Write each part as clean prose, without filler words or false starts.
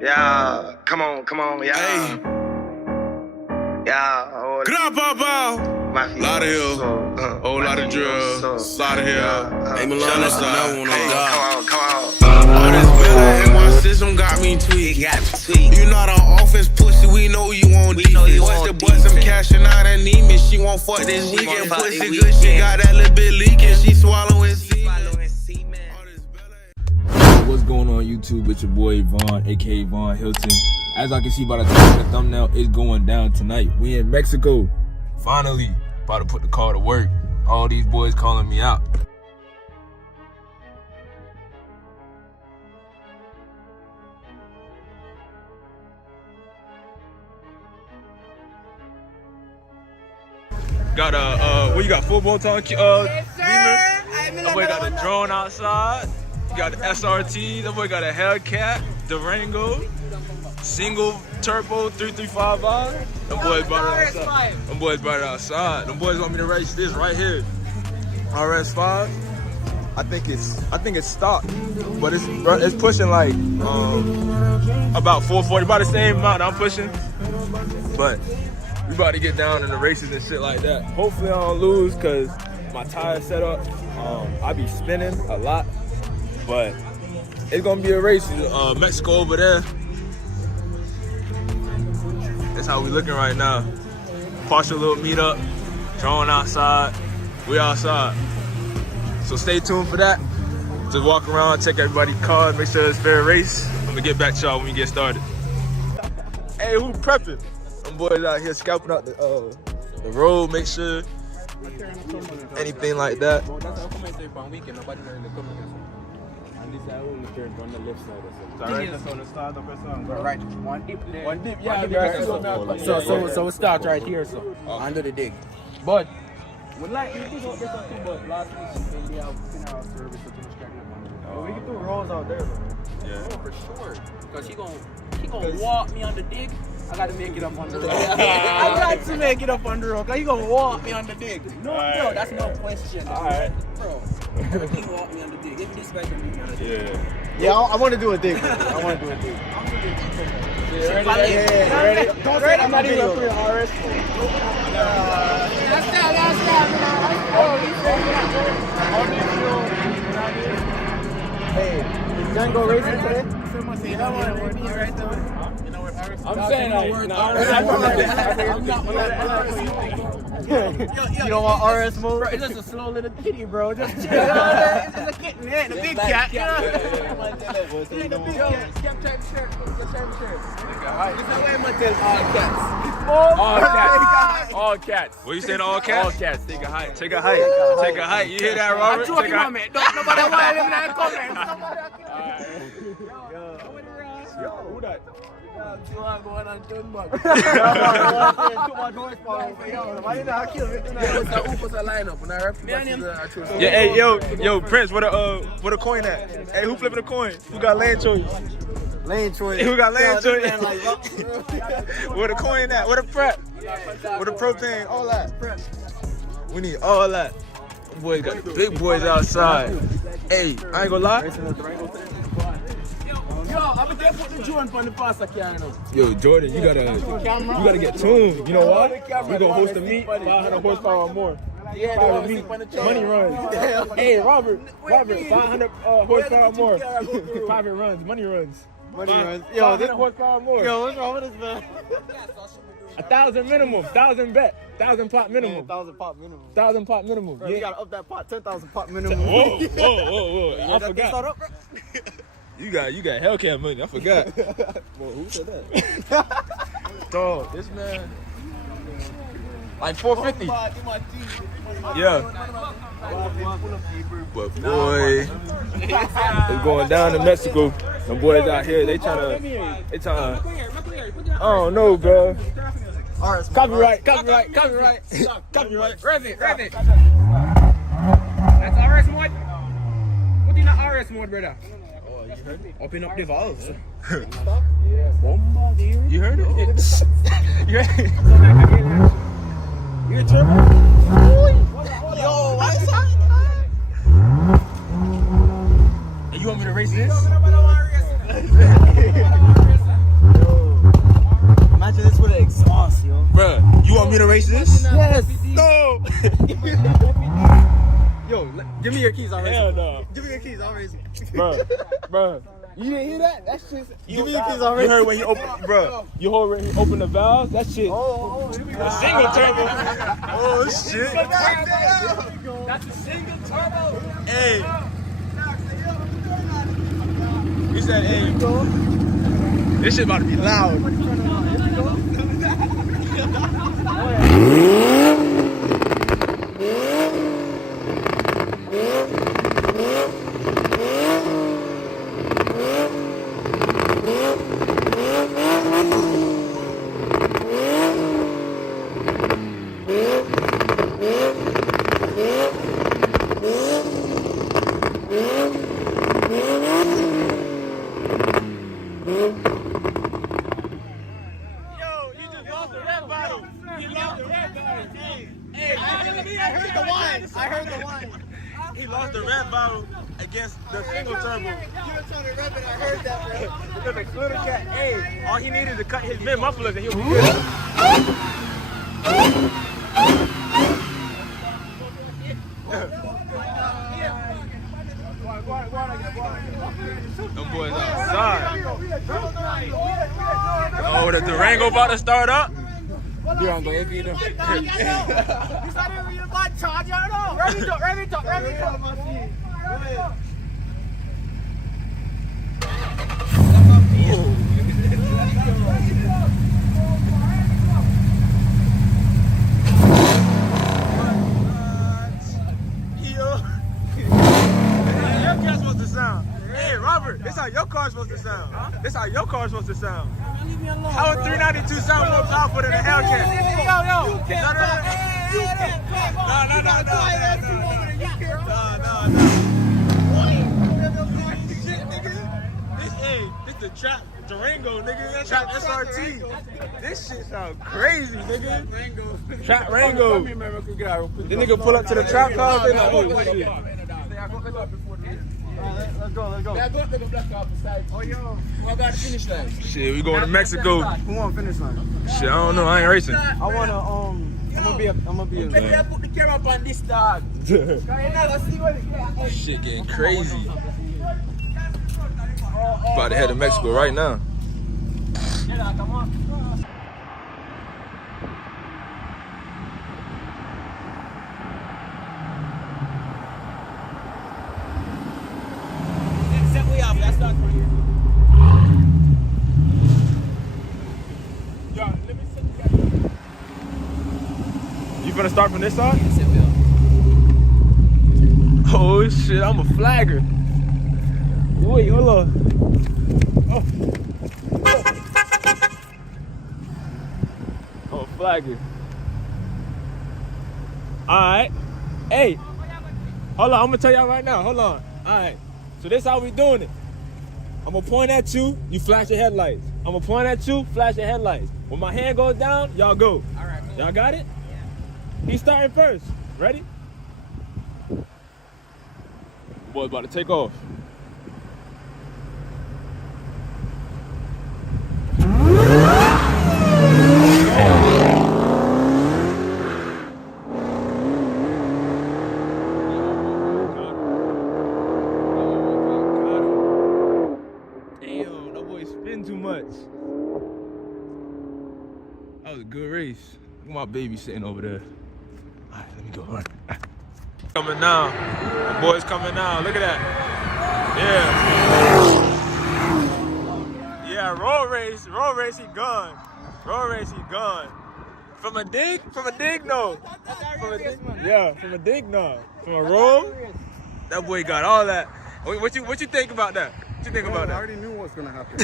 Yeah, come on, yeah. Hey. Yeah. Grab Lot of hill, whole lot of drill, lot of hill. Hey, Milan, that's another one on God. Come on. All this better in my system got me tweaked. You not on offense, pussy, we know you on defense. What's the bust, I'm cashing out anemia. She won't fuck this weekend. Pussy good, she got that little bit leaking. She swallowing semen. What's going on YouTube? It's your boy Von, aka VonHylton. As I can see by the title of the thumbnail, it's going down tonight. We in Mexico. Finally, about to put the car to work. All these boys calling me out. Got what you got? Football talk, yes, sir. That boy got the drone outside. You got the SRT. That boy got a Hellcat, Durango, single turbo 335i. Them boys brought it outside. Them boys brought it outside. Them boys want me to race this right here. Rs5. I think it's stock, but it's pushing like about 440, about the same amount I'm pushing. But we about to get down in the races and shit like that. Hopefully I don't lose, cause my tire setup, I be spinning a lot. But it's gonna be a race. Mexico over there. That's how we looking right now. Partial little meetup, drone outside. We outside. So stay tuned for that. Just walk around, check everybody's cars, make sure it's fair race. I'm gonna get back to y'all when we get started. Hey, who prepping? Them boys out here scalping out the road, make sure anything like that. On the left side or Right. on the start of the song. Right. One dip there. One dip, yeah. So we start right here, so under the dig. But we like we do this something, but last week they have our service to finish cracking up on it. We can do rolls out there, bro. Yeah. Oh, for sure. Because he gonna walk me on the dig. I gotta make it up on the road. I got to make it up on the road. Cause he gonna walk me on the dig. No, bro, that's no question. Alright. Bro, he walk me on the dig. If this guy can meet me on the dig. Yeah. Yeah, I want to do a dig. I want to do a dig. Yeah, ready? Don't say I'm not even up for the RS. Hey, is Jen go racing today? I'm saying You don't want RS mode? Bro, it's just a slow little kitty, bro. Just chill. It's a kitten, man. The big cat. The big cat. Skip check shirt. All cats. What you saying, all cats? All cats. Take a hike. Take a hike. Take a hike. You hear that, Robert? I'm joking, my man. Don't nobody want to live in that comment. Yo, who that? Too much horsepower. Yeah, hey, yo, Prince, what a coin at? Hey, who flipping a coin? Who got land choice? Lane choice. Who got land choice? What a coin at? What a prep? What a propane? All that. We need all that. Boys got the big boys outside. Hey, I ain't gonna lie. Yo, I'm gonna put the joint on the faster car now. Yo, Jordan, you gotta get tuned. You know what? We gonna host a meet, 500 horsepower or more. Yeah, Private meet, money runs. Hey, Robert, 500 horsepower or more. Private runs, money runs. Money runs. 500 horsepower or more. Yo, what's wrong with this, man? 1,000 minimum, 1,000 bet, 1,000 pot minimum. 1,000 pot minimum. 1,000 pot minimum. Bro, you gotta up that pot, 10,000 pot minimum. Whoa. I forgot. You got Hellcat money. I forgot. Well, who said that? Dog, this man. Like 450. Yeah. But boy, it's going down to Mexico. Them boys out here, they tryna. I don't know, bro. Copyright. Rev it. That's RS mode? What is not RS mode, brother? Open up the valves. You heard it? You heard it? You a turbo? Yo, what's up? And you want me to race this? Give me your keys, I'll race Hell him. no. Give me your keys, I'll race him. Bro. You didn't hear that? That shit. Give me your keys, I'll You race heard him. when he opened, bro. You heard when he opened the valves? That shit. Oh, here we go. A single turbo. Oh shit. That's a single turbo. Hey. He said, hey. This shit about to be loud. I heard the wine. He lost the red bottle against the single turbo. You were trying to rep it, I heard that, bro. Because the little cat, hey, all he needed to cut his mid mufflers and he'll be good. Them boys outside. Oh, the Durango about to start up? Durango, if you know. Hellcat's supposed to sound. Hey, Robert, this how your car's supposed to sound. This how your car's supposed to sound. How would 392 sound more powerful than a Hellcat? This the trap Durango, nigga. Trap SRT. This shit sound crazy, nigga. Trap Rango. This nigga pull up to the trap car. They like, oh shit. Let's go. Oh, yo. What about the finish line? Shit, we going to Mexico. Who want finish line? Shit, I don't know. I ain't racing. I wanna I'm gonna be a Put the camera up on this dog. Shit getting crazy. About to head to Mexico right now. You gonna start from this side? Oh shit, I'm a flagger. Wait, hold on. Oh, I'm a flagger. Alright. Hey. Hold on, I'm gonna tell y'all right now. Hold on. Alright. So this how we doing it. I'm gonna point at you, you flash your headlights. I'm gonna point at you, flash your headlights. When my hand goes down, y'all go. Alright. Y'all got it? Yeah. He's starting first. Ready? Boy's about to take off. Damn, that boy spin too much. That was a good race. Look at my baby sitting over there. All right, let me go. All right. Coming now. The boy's coming now. Look at that. Yeah. Yeah, roll race, he gone. Roll race, he gone. From a dig, no. From a dig, no. From a roll, that boy got all that. What you think about that? What you think about that? I already knew what's gonna happen.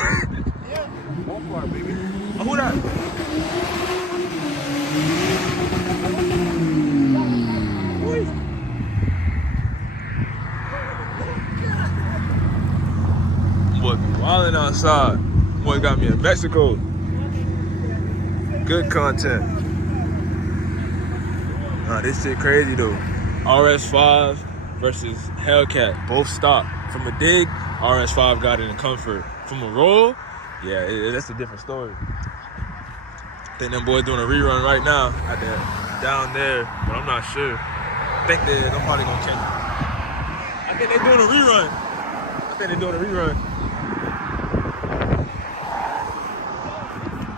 Yeah. One more, baby. Oh, who that? Boy, wildin' outside. Boy got me in Mexico. Good content. Nah, this shit crazy though. Rs5 versus Hellcat, both stopped. From a dig, Rs5 got it in comfort. From a roll, yeah, that's a different story. I think them boys doing a rerun right now at that down there, but I'm not sure. I think they're probably gonna catch it. think they're doing a rerun.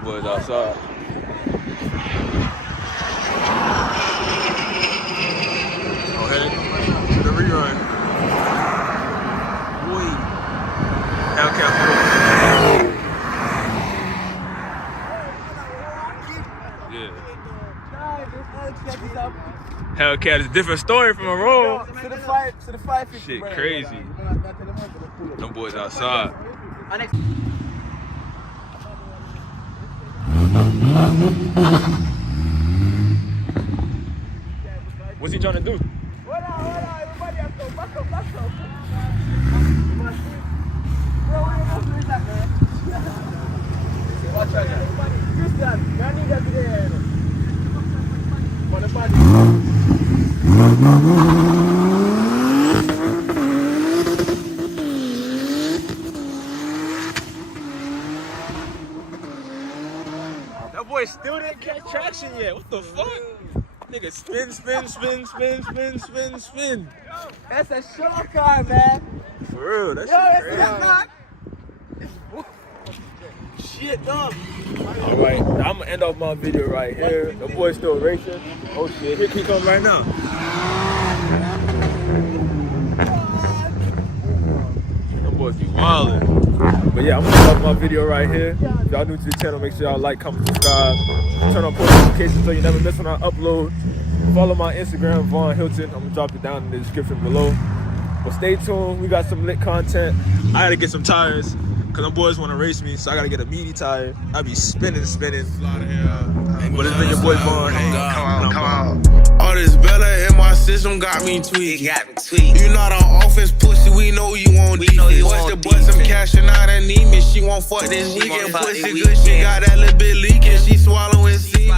Boys outside. Okay, to the rerun. Wait. Hellcat. Yeah. Hellcat is a different story from a roll. To the 550. Shit crazy. Them boys outside. What's he trying to do? Hold on, everybody have to back up. Bro, what are you doing that, man? Watch out, Christian, I need that today. For the body. That boy still didn't catch traction yet. What the fuck? Nigga spin. That's a short car, man. For real, that Yo, that's shit that crazy. car. Shit, dumb. Alright, I'm gonna end off my video right here. The boy's still racing. Oh shit, here he comes right now. Them boys be wildin'. But yeah, I'm gonna end off my video right here. If y'all new to the channel, make sure y'all like, comment, subscribe. Turn on post notifications so you never miss when I upload. Follow my Instagram, VonHylton. I'm gonna drop it down in the description below. But stay tuned, we got some lit content. I gotta get some tires, cause them boys wanna race me, so I gotta get a meaty tire. I be spinning. But it's been your boy Von. Come on. All this Bella in my system got me tweaked. You not on offense, pussy, we know you on defense. What's the boy, some cashing out and need me. She won't fuck this weekend. Pussy good, she got that little bit leaking. She swallowing semen.